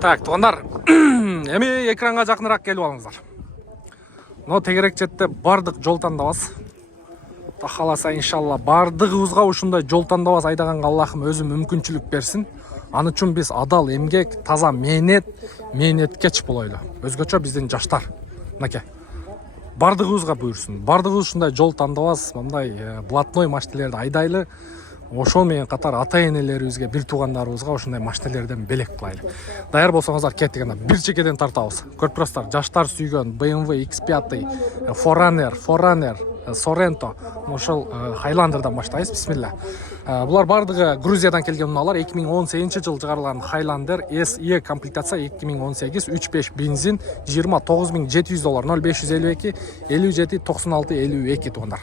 Так, туғандар, эми экранға жақынырақ келіп алыңыздар. Но тегерек жетте бардық жол тандабас. Тахаласа иншалла бардығыбызға ушундай жол тандабас айдаганга Аллахым өзү мүмкүнчүлүк берсин. Аны үчүн биз адал эмгек, таза мээнеткеч болойлу. Өзгөчө биздин жаштар. Мынакей. Бардығыбызга буйрсун. Бардығыбыз ушундай жол тандабас, мындай блатной машиналерди айдайлы. Ошол менен катар ата-энелерибизге, бир туугандарыбызга ушундай машиналерден белек кылайлы. Даяр болсоңуздар кеттик анда бир чекеден тартабыз. Көрүп турасыздар, жаштар сүйгөн BMW X5, Forerunner, Sorento, ошол Highlander баштайбыз. Бисмилла. Булар бардыгы Грузиядан келген унаалар. 2018-жылы чыгарылган Highlander SE комплектация 2018 3.5 бензин $29700 0552 57 96 52 туугандар.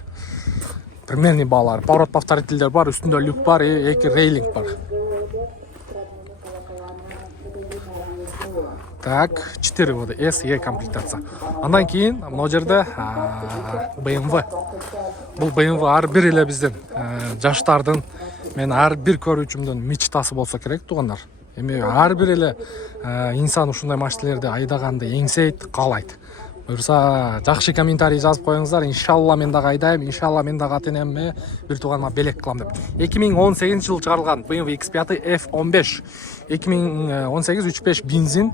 Примерный баалар, поворот повторительдер бар, үстүндө люк бар, эки рейлинг бар. Так, 4 вода SE комплектация. Андан кийин мына жерде BMW. Бул BMW ар бир эле биздин жаштардын, мен ар бир көрүүчүмдүн мечтасы болсо керек туугандар. Эми ар бир эле инсан ушундай машиналерди айдаганды эңсейт, каалайт. Буюрса, жакшы комментарий жазып коюңуздар. Иншалла мен дагы айдайм, иншалла мен дагы ата-энеме бир тууганыма белек кылам деп. 2018-жылы чыгарылган BMW X5 F15. 2018 3.5 бензин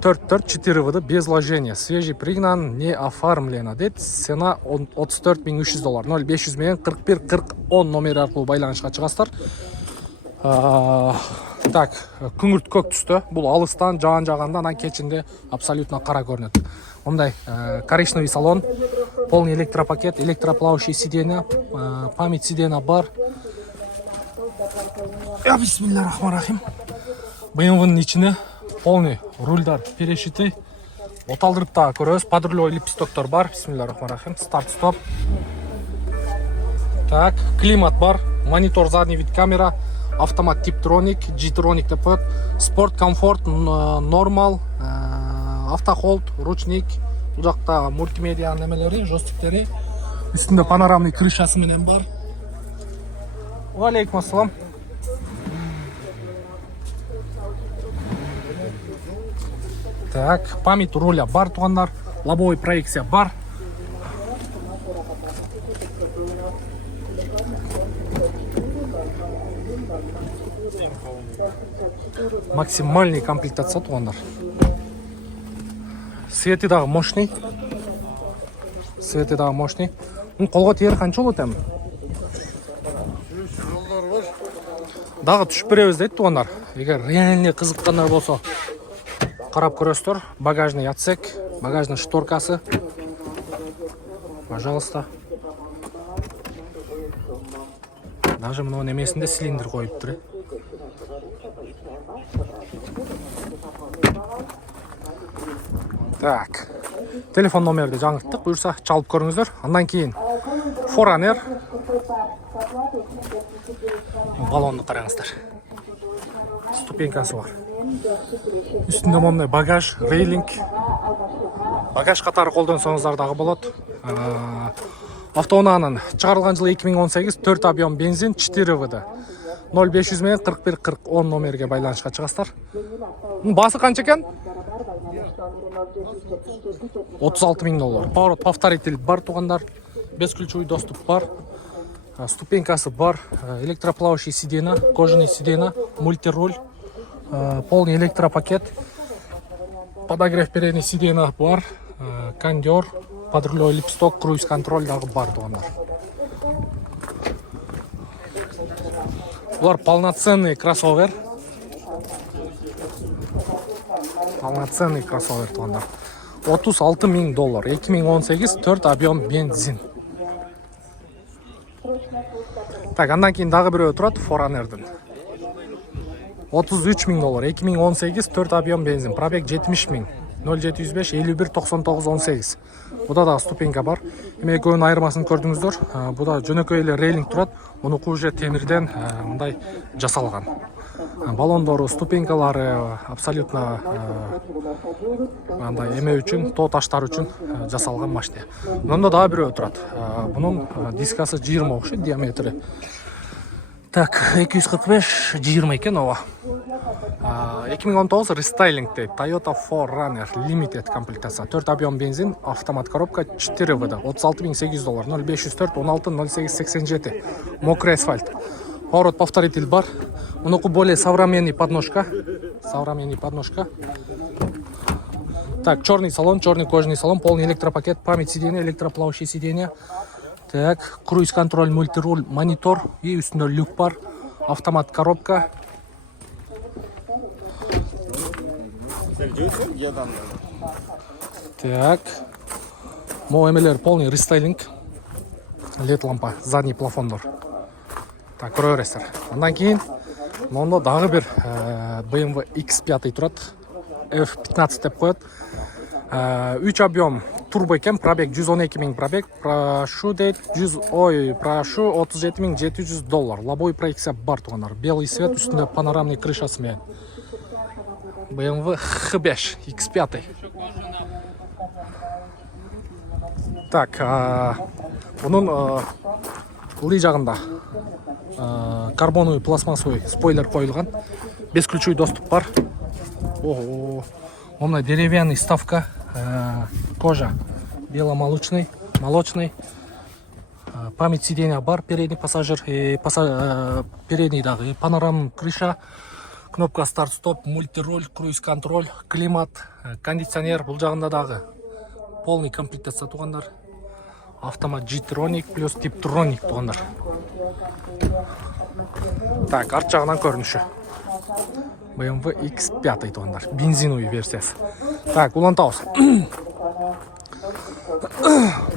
4 вода без вложения. Свежий пригнан, не оформлено. Цена $34300. 0500 менен 41-40-10 номери аркылуу байланышка чыгасыздар. Так, күңүрт көк түстө. Бул алыстан жаан жаганда, анан кечинде абсолютно кара көрүнөт. Мындай коричневый салон, полный электропакет, электроплавающий сиденье, память сиденья бар. Бисмиллахиррахманиррахим. BMW-нын ичине полный рульдар перешитый. Оталдырып та көрөбүз. Патрулёй липстоктор бар. Бисмиллахиррахманиррахим. Старт-стоп. Так, климат бар, монитор задний вид камера, автомат Tiptronic, G-Tronic деп коет, спорт, комфорт, нормал, автохолд, ручник, бул жакта мультимедиа немелери, жостиктери, үстүндө панорамный крышасы менен бар. Алейкум ассалам. Так, память руля бар туугандар, лобовой проекция бар. Максимальный комплектация туугандар. Свети дагы мощный. Колго тиер канча болот эми? Дагы түшүп беребиз дейт туугандар. Эгер реально кызыккандар болсо карап көрөсүздөр. Багажный отсек, багажный шторкасы. Пожалуйста. Даже мына немесинде цилиндр коюптур. Так, телефон номерди жаңырттык, буюрса чалып көрүңүздөр. Андан кийин Forerunner. Баллонду караңыздар. Ступенькасы бар. Үстүндө мондай багаж, рейлинг. Багаж катары колдонсоңуздар дагы болот. Автоунаанын чыгарылган жылы 2018, 4 объем бензин, 4 вода. 0500 менен 41-40-10 номерге байланышка чыгасыздар. Басы канча экен? $36,000. Поворот повторитель бар туугандар. Бесключевой доступ бар. Ступенькасы бар. Электроплавающий сиденье, кожаный сиденье, мультируль, полный электропакет. Подогрев передних сиденья бар. Кондер, патрулёй липсток, круиз-контроль дагы бар туугандар. Булар полноценный кроссовер. Полноценный кроссовер туугандар. $36,000. 2018 4 объем бензин. Так, андан кийин дагы бирөө турат Forerunner'дын. $33,000. 2018 4 объем бензин. Пробег 70,000. 0705 51 99 18. Буда да ступенька бар. Эми экөөнүн айырмасын көрдүңүздөр. Буда жөнөкөй эле рейлинг турат. Мунуку уже темирден мындай жасалган. Баллондору, ступенькалары абсолютно андай эме үчүн, тоо таштар үчүн жасалган машина. Мында дагы бирөө турат. Бунун дискасы 20 окшойт диаметри. Так, 245 20 экен ооба. 2019 рестайлинг дейді. Toyota 4Runner Limited комплектация. 4 объем бензин, автомат коробка, 4 ВД. $36,800. 0504 16 08 87. Мокрый асфальт. Поворот повторитель бар. Муну более современный подножка. Так, черный салон, черный кожаный салон, полный электропакет, память сиденья, электроплавающее сиденье. Так, круиз-контроль, мультируль, монитор и üstünde люк бар. Автомат коробка. Так, МОМЛР полный рестайлинг. LED лампа, задний плафондор. Так, көресіздер. Ondan кейін мында дағы бір BMW X5 тұрады. F15 деп қояды. 3 объем турбо екен, пробег 112 000 пробег. Прошу дейді, прошу $37,700. Лобовой проекция бар туғандар. Белый свет, үстінде панорамный крышасымен. BMW X5, X5. Так, бұның ли жағында карбоновый пластмассовый спойлер қойылған. Бесключевой доступ бар. Ого, мына деревянный ставка, кожа беломолочный, молочный. Память сиденья бар, передний пассажир и передний дағы, панорам крыша, кнопка старт-стоп, мультируль, круиз-контроль, климат, кондиционер, бұл жағында дағы полный комплектация туғандар. Автомат G-Tronic плюс Tiptronic туғандар. Так, арт жағынан көрініші. BMW X5 туғандар. Бензиновый версиясы. Так, улантауыз.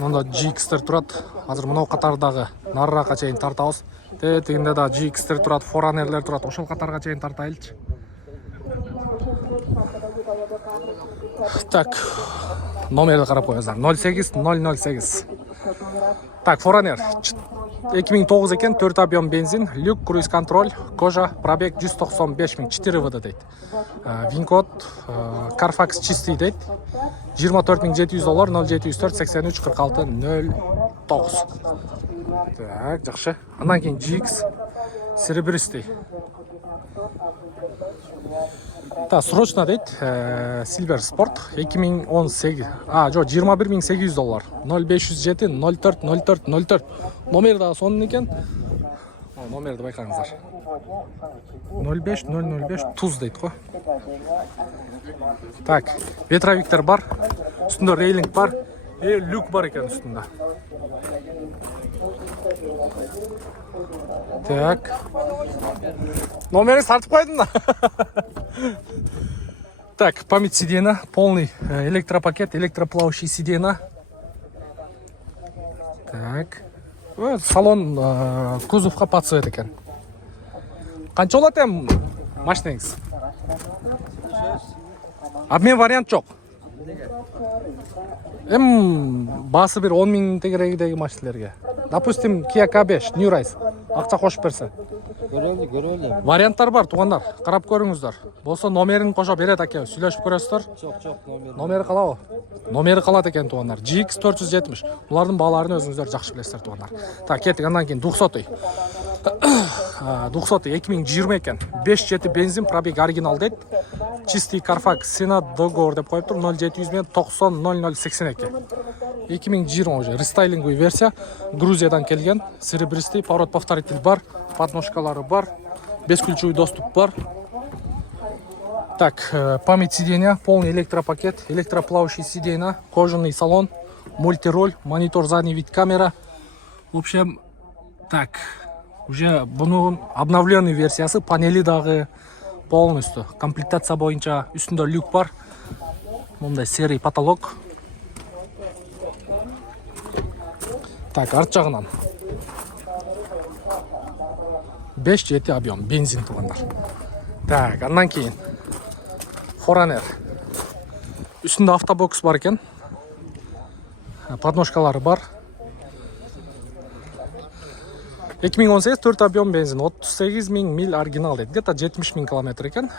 Мұнда GX-тер тұрады. Азыр мұнау қатардағы нарырақа чейін тартауыз. Тегінде да GX-тер тұрады, Forerunnерлер тұрады. Ошол қатарға чейін тартайлычы. Так, номерді қарап қойыңыздар. 08008. Так, Forerunner 2009 екен, 4 объем бензин, люк, круиз-контроль, кожа, пробег 195 000, 4 ВД дейді. Вин-код, Carfax чистый дейді. $24,700, 0704 83 46 09. Так, жақшы. Андан кейін GX серебристый. Так, срочно дейді, Silver Sport 2018, жоқ, $21,800, 0507 04 04 04. Номер дағы соның екен. Номерді байқаңыздар. 05 005 тұз дейді қой. Так, ветровиктер бар, үстінде рейлинг бар, люк бар екен үстінде. Так, номері сартып қойдым да. Так, память сиденья, полный электропакет, электроплавающий сиденья. Так, салон кузовқа подсвет екен. Қанша болады ем машинаңыз? Обмен вариант жоқ. Басы бір 10 000 тегерегідегі машинелерге. Допустим, Kia K5, New Rise. Ақша қошып берсе. Көрөлі. Варианттар бар, туғандар. Қарап көріңіздер. Болса номерін қоша береді әке. Сөйлешіп көресіздер. Жоқ, Номері қалау. Номері қалады екен туғандар. GX 470. Бұлардың бағаларын өзіңіздер жақсы білесіздер туғандар. Так, кеттік, андан кейін 200. 2020 екен. 5.7 бензин, пробег оригинал дейді. Чистый Carfax Senat договор деп қойып тұр. 0700 мен 90 0082. 2020 уже рестайлинговый версия. Грузиядан келген. Серебристый, поворот повторитель бар. Подножкалары бар. Бесключевой доступ бар. Так, память сиденья, полный электропакет, электроплавающий сиденья, кожаный салон, мультироль, монитор, задний вид камера. В общем, так, уже бұның обновленный версиясы, панели дағы полностью. Комплектация бойынша үстінде люк бар. Мұндай серый потолок. Так, арт жағынан 5.7 объем, бензин туғандар. Так, андан кейін Forerunner. Үстінде автобокс бар екен. Подножкалары бар. 2018 4 объем бензин, 38 000 миль оригинал дейді. Где-то 70 000 километр екен.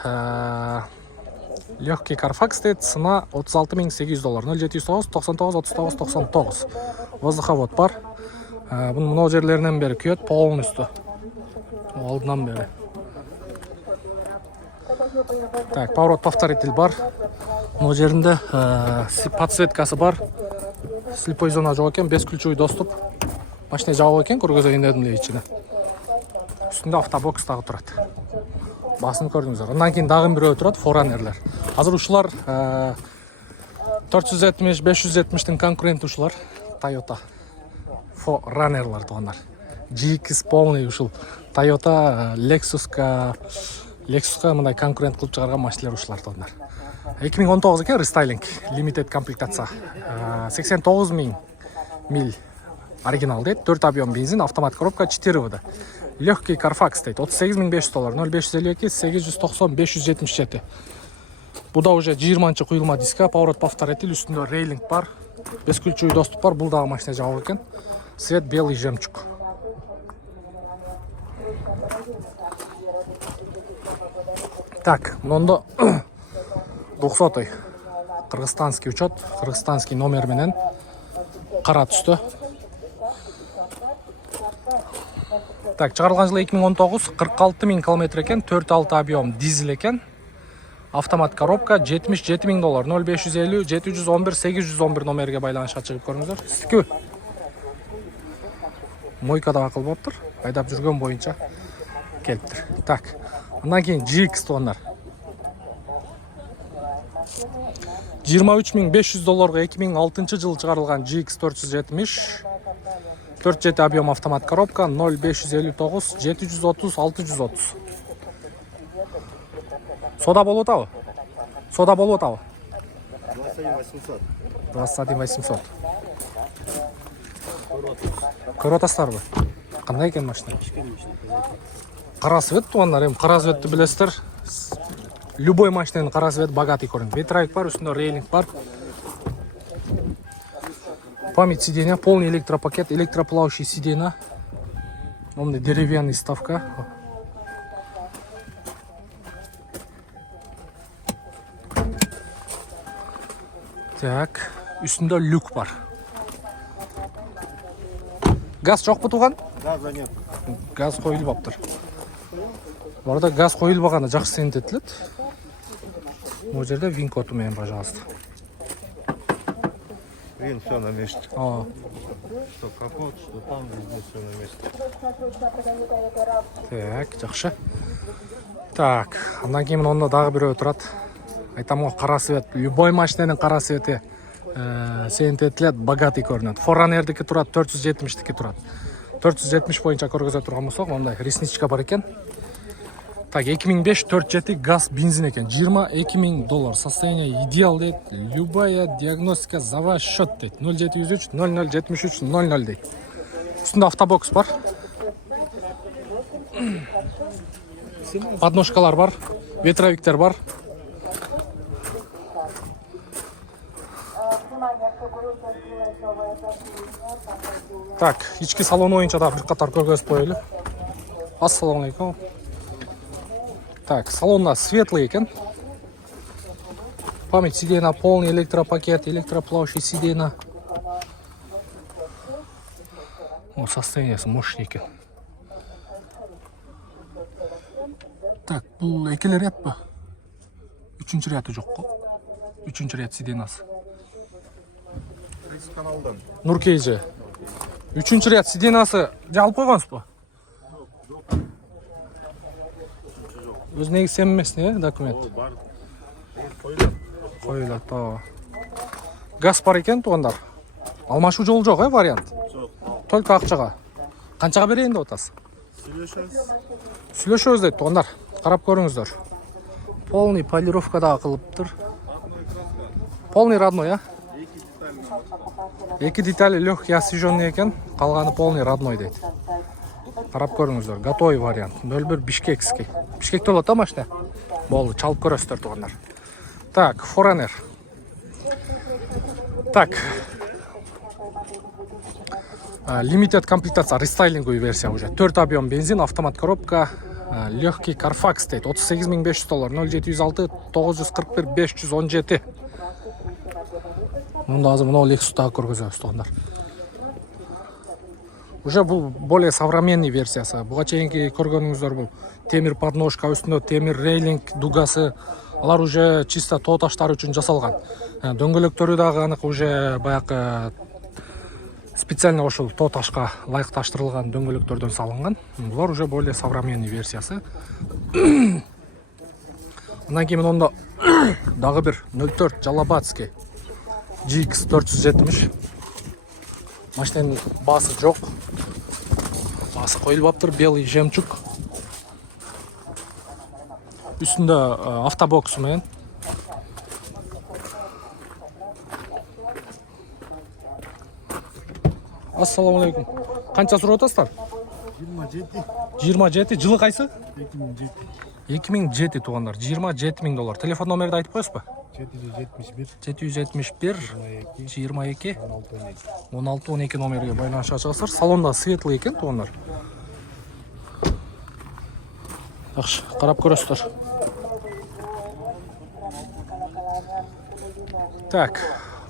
Легкий Carfax дейді, цена $36,800, 0709 99 39 99. Воздуховод бар. Бұның мынау жерлерінен бері күйет, полностью. Алдынан бері. Так, поворот повторитель бар. Мына жеринде подсветкасы бар. Слепой зона жок экен, бесключевой доступ. Машина жабык экен, көргөзөйүн дедим эле ичине. Үстүндө автобокс дагы турат. Басын көрдүңүздөр. Андан кийин дагы бирөө турат, Foreigner'лер. Азыр ушулар 470, 570'тин конкуренти ушулар. Toyota Foreigner'лар туугандар. GX полный ушул Toyota, Lexus'ка мындай конкурент кылып чыгарган машиналар ушулар туугандар. 2019 экен, рестайлинг, limited комплектация. 89 000 миль оригинал дейт. 4 объем бензин, автомат коробка, 4 ВД. Легкий Carfax дейт. $38 500, 0552 890 577. Буда уже 20-нчы куюлма диска, поворот повторитель, үстүндө рейлинг бар, бесключевой доступ бар. Бул дагы машина жабык экен. Цвет белый жемчуг. Так, мында 200-й кыргызстанский учет, кыргызстанский номер менен кара түстө. Так, чыгарылган жылы 2019, 46 000 километр экен, 4.6 объем дизель экен. Автомат коробка, $77 000, 0550 711 811 номерге байланышка чыгып көрүңүздөр. Стикүү. Мойкада акыл болуптур. Айдап жүргөн боюнча келиптир. Так, андан кийин GX туугандар. $23 500 2006 жылы чыгарылган GX 470. 4.7 объем автомат коробка, 0559 730 630. Сода болуп атабы? Сода болуп атабы? 21 800. Көрүп атасыздарбы? Кандай экен машина? Кара свет туугандар, эми кара светти билесиздер. Любой машинанын кара свет богатый көрүнөт. Ветровик бар, үстүндө рейлинг бар. Память сиденья, полный электропакет, электроплавающий сиденья. Мындай деревянный вставка. Так, үстүндө люк бар. Газ жокпу тууган? Газа нет. Газ коюлбаптыр. Бу газ коюлбаганы жакшы сентетилет. Бул жерде вин коду менен, пожалуйста. Вин все на месте. Что капот, что там, везде все на месте. Так, жакшы. Так, андан кийин мында дагы бирөө турат. Айтам го, кара свет. Любой машинанын кара свети сентетилет, богатый көрүнөт. Foreigner'дики турат, 470'дики турат. 470 боюнча көргөзө турган болсок, мындай ресничка бар экен. Так, 2005 4.7 газ бензин экен. $22 000. Состояние идеал дейт. Любая диагностика за ваш счет дейт. 0703 00 73 00 дейт. Үстүндө автобокс бар. Подножкалар бар. Ветровиктер бар. Так, ички салон боюнча да бир катар көргөзүп коелу. Ассаламу алейкум. Так, салонда светлый экен. Память сиденья, полный электропакет, электроплавающий сиденья. Вот состояниясы мощный экен. Так, бул экелер рядпы? Үчүнчү ряды жок го. Үчүнчү ряд сиденьясы. Каналдан. Нуркейже. Үчүнчү ряд сиденьясы жалып койгонсузбу? Өзүнө сен эмес, документ? Бар. Коюлат, то. Газ бар экен туугандар. Алмашуу жол жок, вариант. Жок. Только акчага. Канчага берейин деп атасыз? Сүйлөшөбүз дейт туугандар. Карап көрүңүздөр. Полный полировка да кылыптыр. Полный родной, а? Эки детали легкий освежённый экен, калганы полный родной дейт. Карап көрүңүздөр. Готовый вариант. 01 Бишкекский. Бишкекте болот да машина? Болду, чалып көрөсүздөр туугандар. Так, Foreigner. Так. Limited комплектация, рестайлинговый версия уже. 4 объем бензин, автомат коробка, легкий Carfax дейт. $38 500, 0706 941 517. Мында азыр мына Lexus дагы көргөзөбүз туугандар. Уже бул более современный версиясы. Буга чейинки көргөнүңүздөр бул темир подножка, үстүндө темир рейлинг дугасы. Алар уже чисто тоо таштар үчүн жасалган. Дөңгөлөктөрү дагы анык уже баягы специально ошол тоо ташка ылайыкташтырылган дөңгөлөктөрдөн салынган. Булар уже более современный версиясы. Андан кийин ондо дагы бир 04 Жалабатский GX 470. Машинанын баасы жок. Баасы коюлуптыр, белый жемчуг. Үстүндө автобоксу менен. Ассаламу алейкум. Канча сурап атасыздар? 27. 27. Жылы кайсы? 2007. 2007 туугандар. 27.000 доллар. Телефон номерди айтып коесузбу? 771. 771 22 16. 16-12 номерге байланышка чыгасыздар. Салонда светлый экен туугандар. Жакшы, карап көрөсүздөр. Так,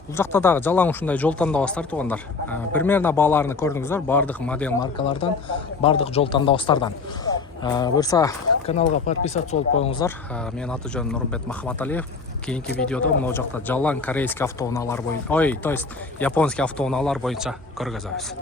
бул жакта дагы жалаң ушундай жол тандабастар туугандар. Примерно бааларын көрдүңүздөр, бардык модель маркалардан, бардык жол тандабастардан. Буюрса каналга подписаться болуп коюңуздар. Менин аты жөнүм Нурмбет Махматалиев. Кийинки видеодо мына жакта жалаң корейский автоунаалар боюнча, то есть японский автоунаалар боюнча көргөзөбүз.